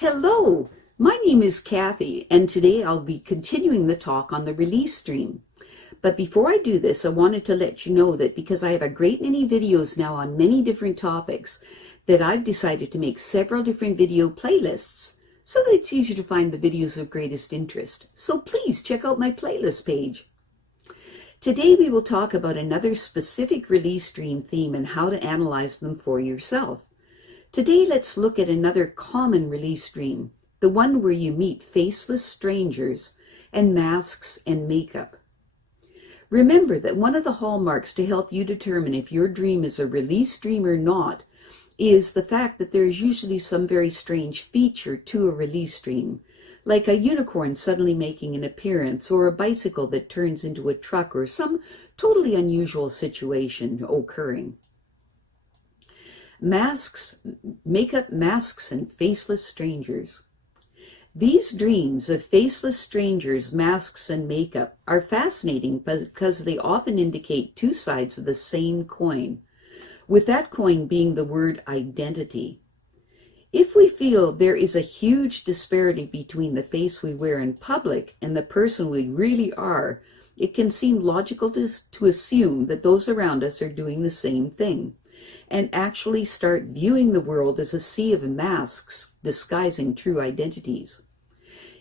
Hello, my name is Kathy, and today I'll be continuing the talk on the release stream. But before I do this, I wanted to let you know that because I have a great many videos now on many different topics, that I've decided to make several different video playlists so that it's easier to find the videos of greatest interest. So please check out my playlist page. Today we will talk about another specific release stream theme and how to analyze them for yourself. Today, let's look at another common release stream, the one where you meet faceless strangers and masks and makeup. Remember that one of the hallmarks to help you determine if your dream is a release dream or not is the fact that there is usually some very strange feature to a release dream, like a unicorn suddenly making an appearance or a bicycle that turns into a truck or some totally unusual situation occurring. Makeup, masks, and faceless strangers. These dreams of faceless strangers, masks, and makeup are fascinating because they often indicate two sides of the same coin, with that coin being the word identity. If we feel there is a huge disparity between the face we wear in public and the person we really are, it can seem logical to assume that those around us are doing the same thing, and actually start viewing the world as a sea of masks disguising true identities.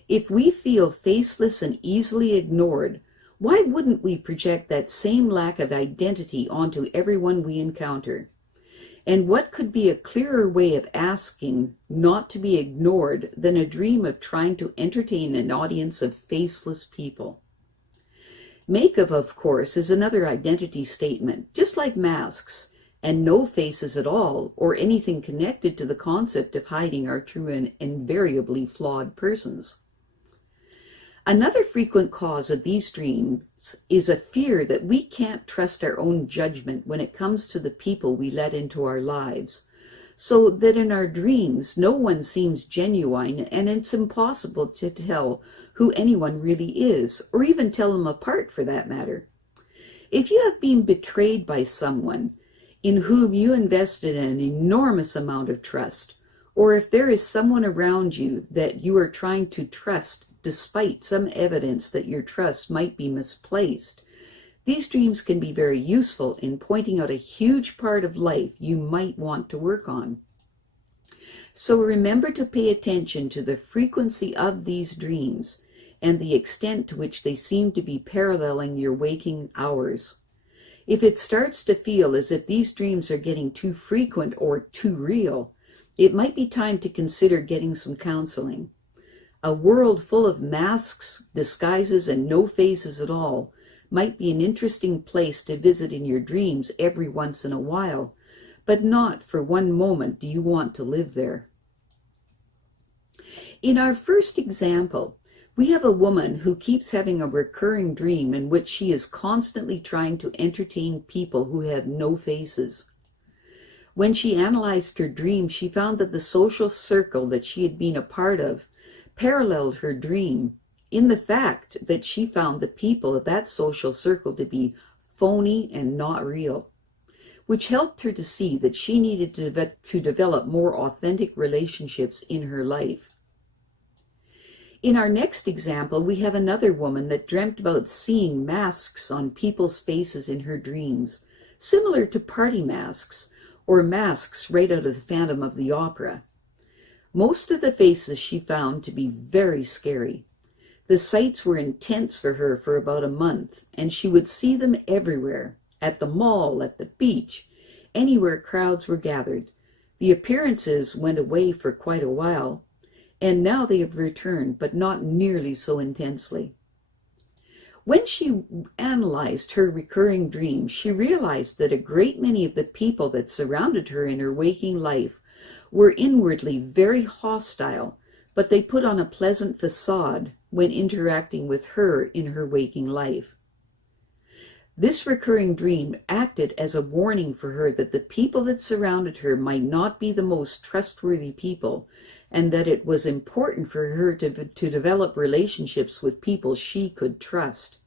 If we feel faceless and easily ignored, why wouldn't we project that same lack of identity onto everyone we encounter? And what could be a clearer way of asking not to be ignored than a dream of trying to entertain an audience of faceless people? Makeup, of course, is another identity statement, just like masks, and no faces at all, or anything connected to the concept of hiding our true and invariably flawed persons. Another frequent cause of these dreams is a fear that we can't trust our own judgment when it comes to the people we let into our lives, so that in our dreams no one seems genuine and it's impossible to tell who anyone really is, or even tell them apart for that matter. If you have been betrayed by someone in whom you invested an enormous amount of trust, or if there is someone around you that you are trying to trust despite some evidence that your trust might be misplaced, these dreams can be very useful in pointing out a huge part of life you might want to work on. So remember to pay attention to the frequency of these dreams and the extent to which they seem to be paralleling your waking hours. If it starts to feel as if these dreams are getting too frequent or too real, it might be time to consider getting some counseling. A world full of masks, disguises, and no faces at all might be an interesting place to visit in your dreams every once in a while, but not for one moment do you want to live there. In our first example, we have a woman who keeps having a recurring dream in which she is constantly trying to entertain people who have no faces. When she analyzed her dream, she found that the social circle that she had been a part of paralleled her dream in the fact that she found the people of that social circle to be phony and not real, which helped her to see that she needed to develop more authentic relationships in her life. In our next example, we have another woman that dreamt about seeing masks on people's faces in her dreams, similar to party masks, or masks right out of the Phantom of the Opera. Most of the faces she found to be very scary. The sights were intense for her for about a month, and she would see them everywhere, at the mall, at the beach, anywhere crowds were gathered. The appearances went away for quite a while, and now they have returned, but not nearly so intensely. When she analyzed her recurring dreams, she realized that a great many of the people that surrounded her in her waking life were inwardly very hostile, but they put on a pleasant facade when interacting with her in her waking life. This recurring dream acted as a warning for her that the people that surrounded her might not be the most trustworthy people, and that it was important for her to develop relationships with people she could trust.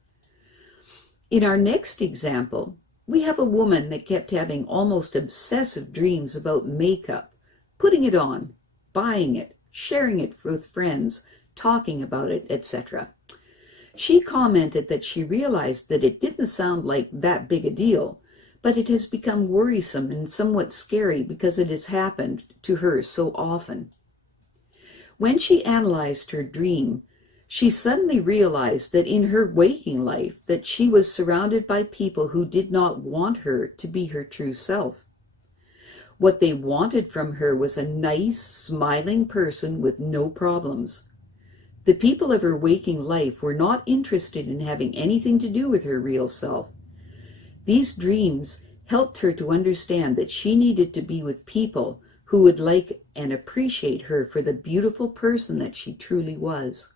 In our next example, we have a woman that kept having almost obsessive dreams about makeup, putting it on, buying it, sharing it with friends, talking about it, etc. She commented that she realized that it didn't sound like that big a deal, but it has become worrisome and somewhat scary because it has happened to her so often. When she analyzed her dream, she suddenly realized that in her waking life that she was surrounded by people who did not want her to be her true self. What they wanted from her was a nice, smiling person with no problems. The people of her waking life were not interested in having anything to do with her real self. These dreams helped her to understand that she needed to be with people who would like and appreciate her for the beautiful person that she truly was.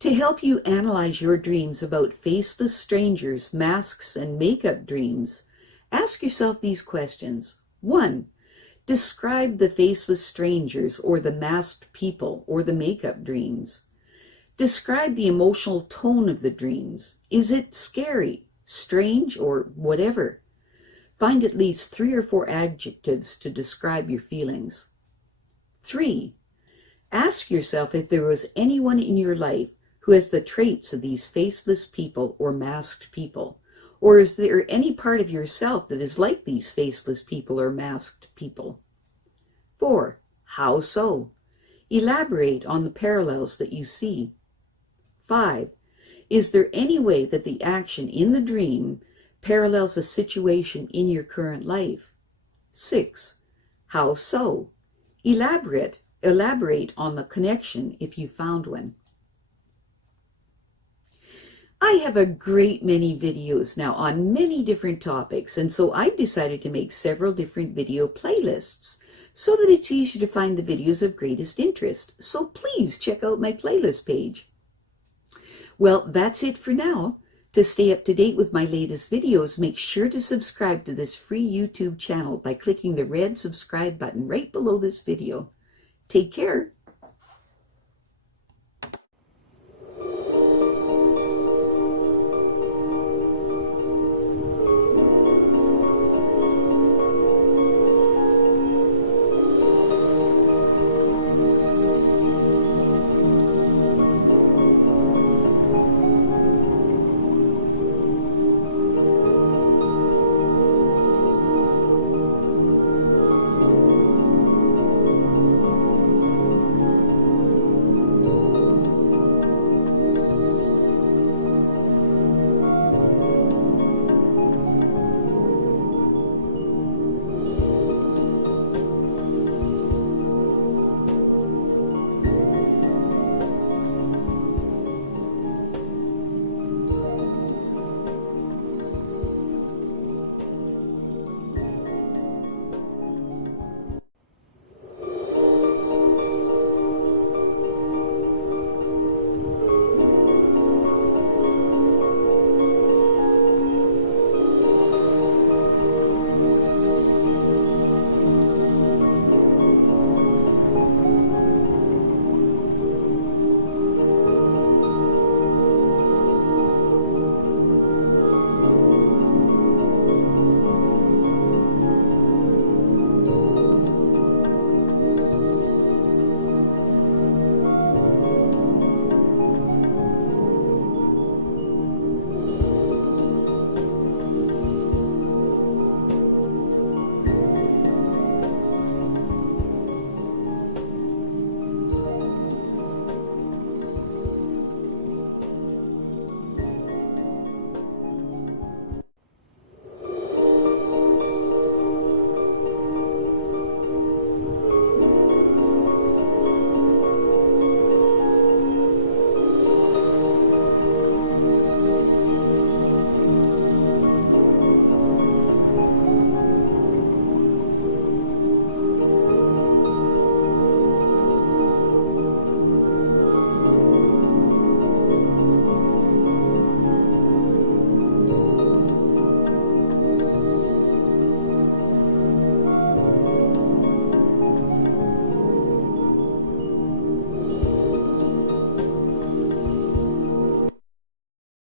To help you analyze your dreams about faceless strangers, masks, and makeup dreams, ask yourself these questions. 1. Describe the faceless strangers or the masked people or the makeup dreams. Describe the emotional tone of the dreams. Is it scary, strange, or whatever? Find at least 3 or 4 adjectives to describe your feelings. 3. Ask yourself if there was anyone in your life who has the traits of these faceless people or masked people, or is there any part of yourself that is like these faceless people or masked people? 4. How so? Elaborate on the parallels that you see. 5. Is there any way that the action in the dream parallels a situation in your current life? 6. How so? Elaborate on the connection if you found one. I have a great many videos now on many different topics, and so I've decided to make several different video playlists so that it's easier to find the videos of greatest interest. So please check out my playlist page. Well, that's it for now. To stay up to date with my latest videos, make sure to subscribe to this free YouTube channel by clicking the red subscribe button right below this video. Take care.